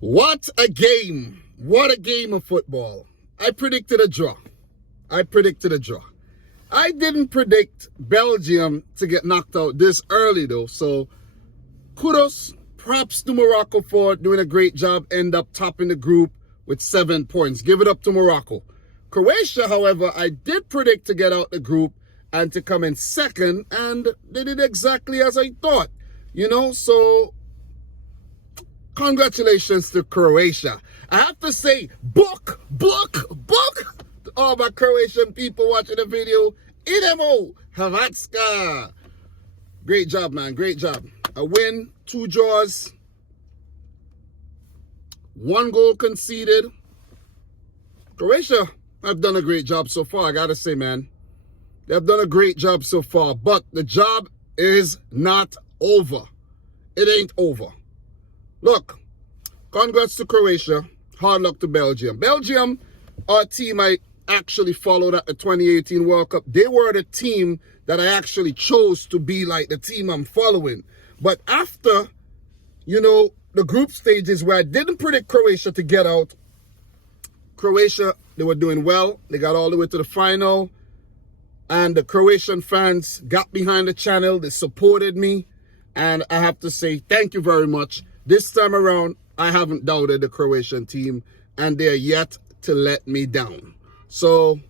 What a game. What a game of football. I predicted a draw. I didn't predict Belgium to get knocked out this early though. So kudos, props to Morocco for doing a great job. End up topping the group with 7 points. Give it up to Morocco. Croatia, however, I did predict to get out the group and to come in second, and they did exactly as I thought. So congratulations to Croatia. I have to say, book to all my Croatian people watching the video. Idemo, Hrvatska. Great job, man. Great job. A win, 2 draws, 1 goal conceded. Croatia have done a great job so far, I gotta say, man. They've done a great job so far, but the job is not over. It ain't over. Look, congrats to Croatia. Hard luck to Belgium. Belgium, our team I actually followed at the 2018 World Cup. They were the team that I actually chose to be like the team I'm following. But after, the group stages where I didn't predict Croatia to get out, Croatia, they were doing well. They got all the way to the final. And the Croatian fans got behind the channel. They supported me. And I have to say, thank you very much. This time around, I haven't doubted the Croatian team. And they're yet to let me down. So,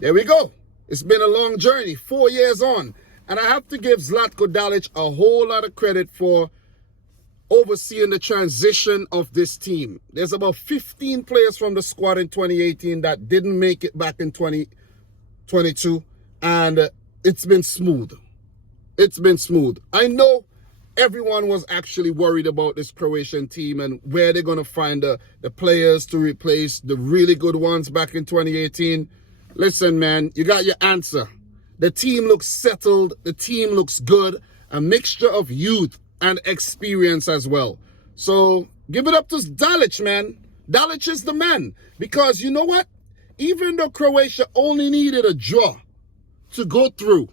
there we go. It's been a long journey, 4 years on. And I have to give Zlatko Dalic a whole lot of credit for overseeing the transition of this team. There's about 15 players from the squad in 2018 that didn't make it back in 2022. And it's been smooth. It's been smooth. I know everyone was actually worried about this Croatian team and where they're going to find the players to replace the really good ones back in 2018. Listen, man, you got your answer. The team looks settled. The team looks good. A mixture of youth and experience as well. So give it up to Dalic, man. Dalic is the man. Because you know what? Even though Croatia only needed a draw to go through,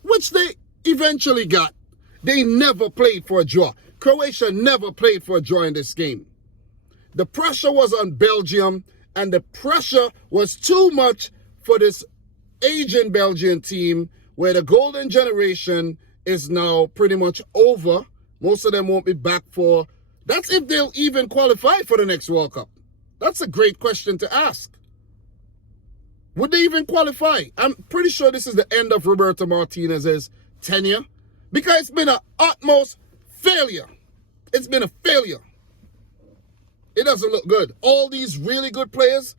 which they eventually got, they never played for a draw. Croatia never played for a draw in this game. The pressure was on Belgium, and the pressure was too much for this aging Belgian team where the golden generation is now pretty much over. Most of them won't be back for... That's if they'll even qualify for the next World Cup. That's a great question to ask. Would they even qualify? I'm pretty sure this is the end of Roberto Martinez's tenure because it's been an utmost failure. It's been a failure. It doesn't look good. All these really good players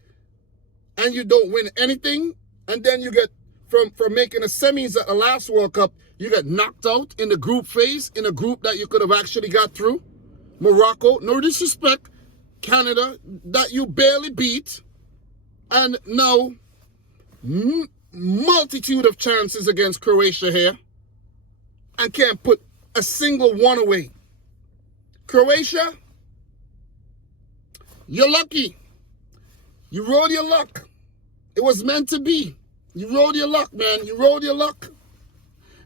and you don't win anything, and then you get from making the semis at the last World Cup, you get knocked out in the group phase, in a group that you could have actually got through. Morocco, no disrespect. Canada, that you barely beat. And now, multitude of chances against Croatia here. And can't put a single one away. Croatia, you're lucky. You rode your luck. It was meant to be. You rode your luck, man. You rode your luck.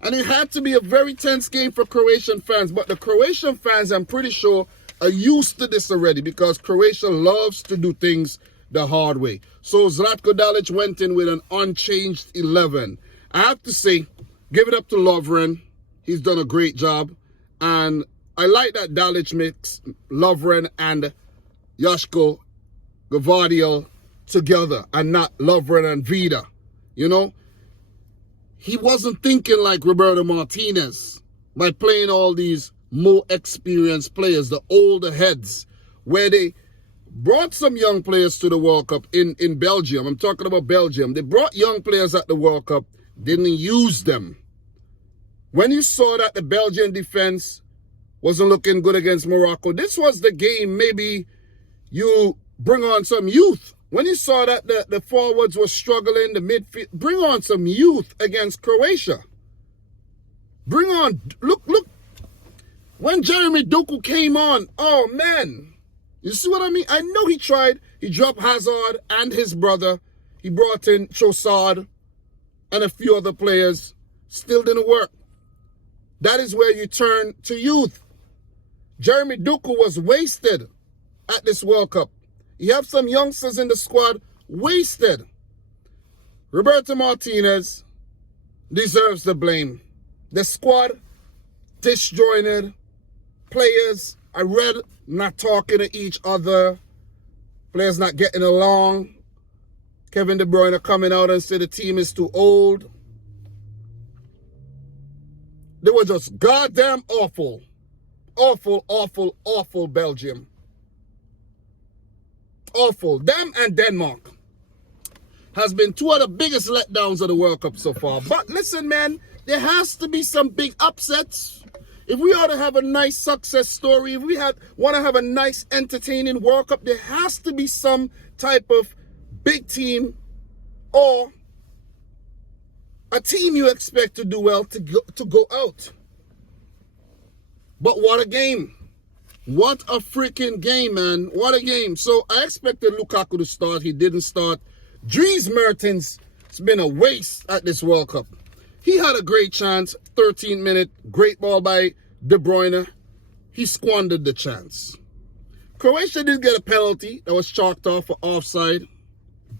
And it had to be a very tense game for Croatian fans. But the Croatian fans, I'm pretty sure, are used to this already because Croatia loves to do things the hard way. So Zlatko Dalic went in with an unchanged 11. I have to say, give it up to Lovren. He's done a great job. And I like that Dalic mix Lovren and Joško Gvardiol together and not Lovren and Vida. He wasn't thinking like Roberto Martinez by playing all these more experienced players, the older heads, where they brought some young players to the World Cup in Belgium. I'm talking about Belgium. They brought young players at the World Cup, didn't use them. When you saw that the Belgian defense wasn't looking good against Morocco, this was the game maybe you bring on some youth. When you saw that the forwards were struggling, the midfield, bring on some youth against Croatia. Bring on, look. When Jeremy Doku came on, oh man. You see what I mean? I know he tried. He dropped Hazard and his brother. He brought in Trossard and a few other players. Still didn't work. That is where you turn to youth. Jeremy Doku was wasted at this World Cup. You have some youngsters in the squad wasted. Roberto Martinez deserves the blame. The squad disjointed. Players, I read, not talking to each other. Players not getting along. Kevin De Bruyne coming out and said the team is too old. They were just goddamn awful. Awful, awful, awful Belgium. Awful. Them and Denmark has been two of the biggest letdowns of the World Cup so far. But listen, man, there has to be some big upsets. If we ought to have a nice success story, if we want to have a nice, entertaining World Cup, there has to be some type of big team or a team you expect to do well to go out. But what a game. What a freaking game, man. What a game. So I expected Lukaku to start. He didn't start. Dries Mertens, it's been a waste at this World Cup. He had a great chance, 13-minute, great ball by De Bruyne. He squandered the chance. Croatia did get a penalty that was chalked off for offside.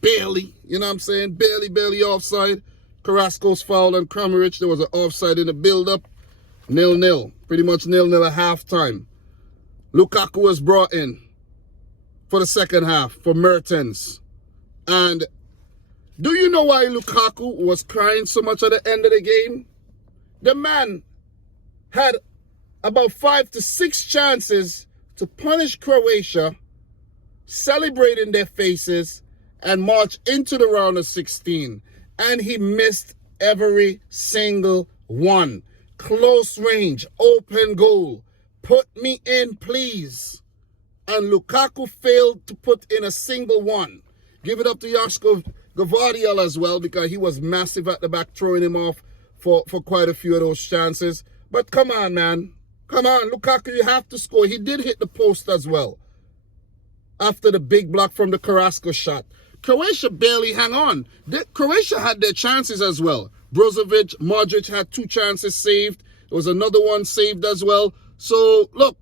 Barely, you know what I'm saying? Barely offside. Carrasco's foul on Kramaric. There was an offside in the build-up. 0-0. Pretty much 0-0 at halftime. Lukaku was brought in for the second half for Mertens. And do you know why Lukaku was crying so much at the end of the game? The man had about 5 to 6 chances to punish Croatia, celebrate in their faces, and march into the round of 16. And he missed every single one. Close range, open goal. Put me in, please. And Lukaku failed to put in a single one. Give it up to Joško Gvardiol as well, because he was massive at the back, throwing him off for quite a few of those chances. But come on, man. Come on, Lukaku, you have to score. He did hit the post as well after the big block from the Carrasco shot. Croatia barely hang on. Croatia had their chances as well. Brozovic, Modric had 2 chances saved. There was another one saved as well. So, look,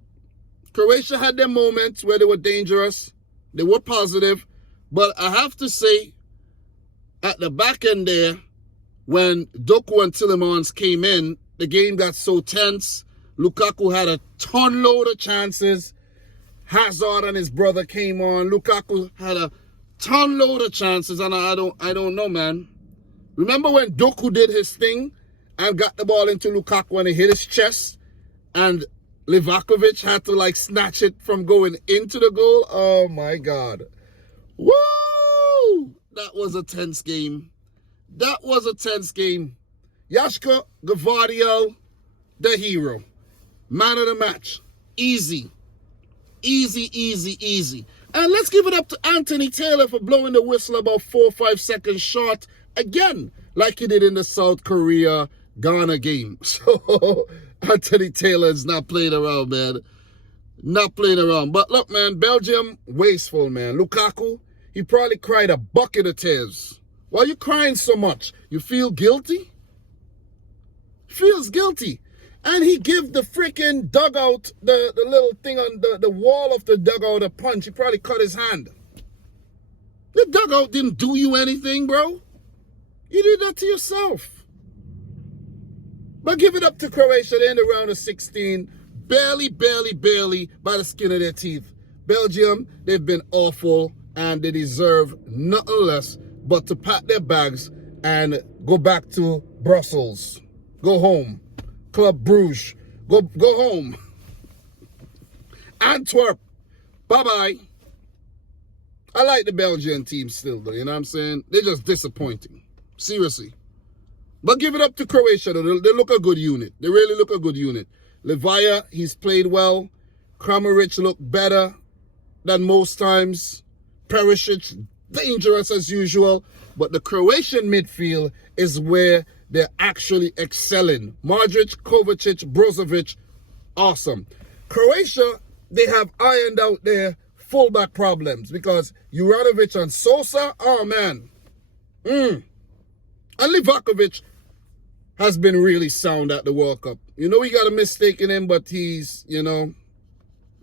Croatia had their moments where they were dangerous. They were positive. But I have to say, at the back end there, when Doku and Tielemans came in, the game got so tense. Lukaku had a ton load of chances. Hazard and his brother came on. Lukaku had a ton load of chances, and I don't know, man. Remember when Doku did his thing and got the ball into Lukaku and he hit his chest, and Livakovic had to like snatch it from going into the goal? Oh my God. Woo! That was a tense game. That was a tense game. Joško Gvardiol, the hero. Man of the match. Easy. Easy, easy, easy. And let's give it up to Anthony Taylor for blowing the whistle about 4 or 5 seconds short. Again, like he did in the South Korea Ghana game. So, Anthony Taylor is not playing around, man. Not playing around. But look, man, Belgium, wasteful, man. Lukaku, he probably cried a bucket of tears. Why are you crying so much? You feel guilty? Feels guilty. And he give the freaking dugout, the little thing on the wall of the dugout a punch. He probably cut his hand. The dugout didn't do you anything, bro. You did that to yourself. But give it up to Croatia. They're in the round of 16. Barely by the skin of their teeth. Belgium, they've been awful, and they deserve nothing less but to pack their bags and go back to Brussels. Go home. Club Bruges. Go home. Antwerp. Bye-bye. I like the Belgian team still, though. You know what I'm saying? They're just disappointing. Seriously. But give it up to Croatia, though. They look a good unit. They really look a good unit. Levaya, he's played well. Kramaric looked better than most times. Perisic, dangerous as usual. But the Croatian midfield is where they're actually excelling. Modric, Kovacic, Brozovic, awesome. Croatia, they have ironed out their fullback problems because Juranovic and Sosa, oh man. And Livakovic has been really sound at the World Cup. You know, he got a mistake in him, but he's, you know,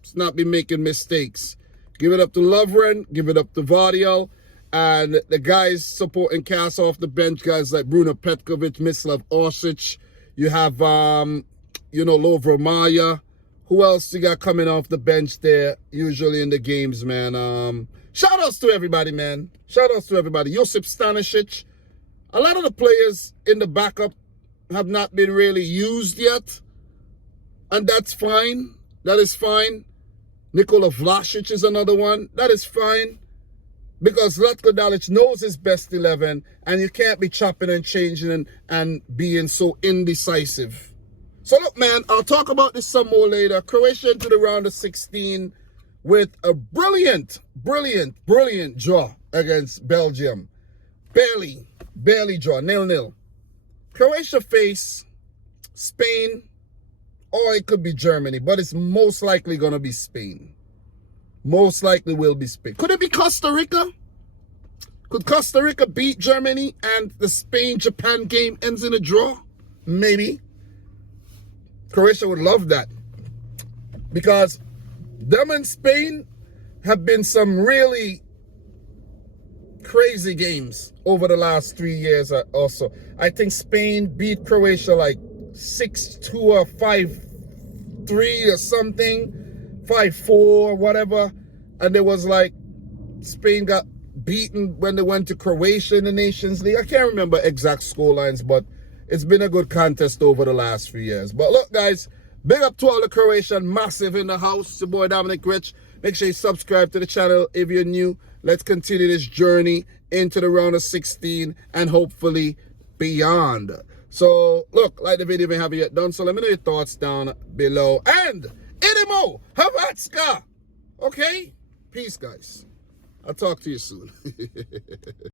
He's not been making mistakes. Give it up to Lovren. Give it up to Vardiel. And the guys supporting cast off the bench, guys like Bruno Petkovic, Mislav Orsic. You have, Lovro Maya. Who else you got coming off the bench there, usually in the games, man? Shout outs to everybody, man. Shout outs to everybody. Josip Stanisic. A lot of the players in the backup have not been really used yet. And that's fine. That is fine. Nikola Vlasic is another one. That is fine. Because Zlatko Dalic knows his best 11, and you can't be chopping and changing and being so indecisive. So look, man, I'll talk about this some more later. Croatia into the round of 16 with a brilliant draw against Belgium. Barely draw, 0-0. Croatia face Spain, or it could be Germany, but it's most likely going to be Spain. Most likely will be Spain. Could it be Costa Rica? Could Costa Rica beat Germany and the Spain-Japan game ends in a draw? Maybe. Croatia would love that. Because them and Spain have been some really crazy games over the last 3 years also. I think Spain beat Croatia like 6-2 or 5-3 or something. 5-4, whatever. And there was like, Spain got beaten when they went to Croatia in the Nations League. I can't remember exact scorelines, but it's been a good contest over the last few years. But look, guys, big up to all the Croatian massive in the house. It's your boy Dominic Rich. Make sure you subscribe to the channel if you're new. Let's continue this journey into the round of 16 and hopefully beyond. So, look, like the video if you haven't yet done so. Let me know your thoughts down below. And Idemo Havatska. Okay? Peace, guys. I'll talk to you soon.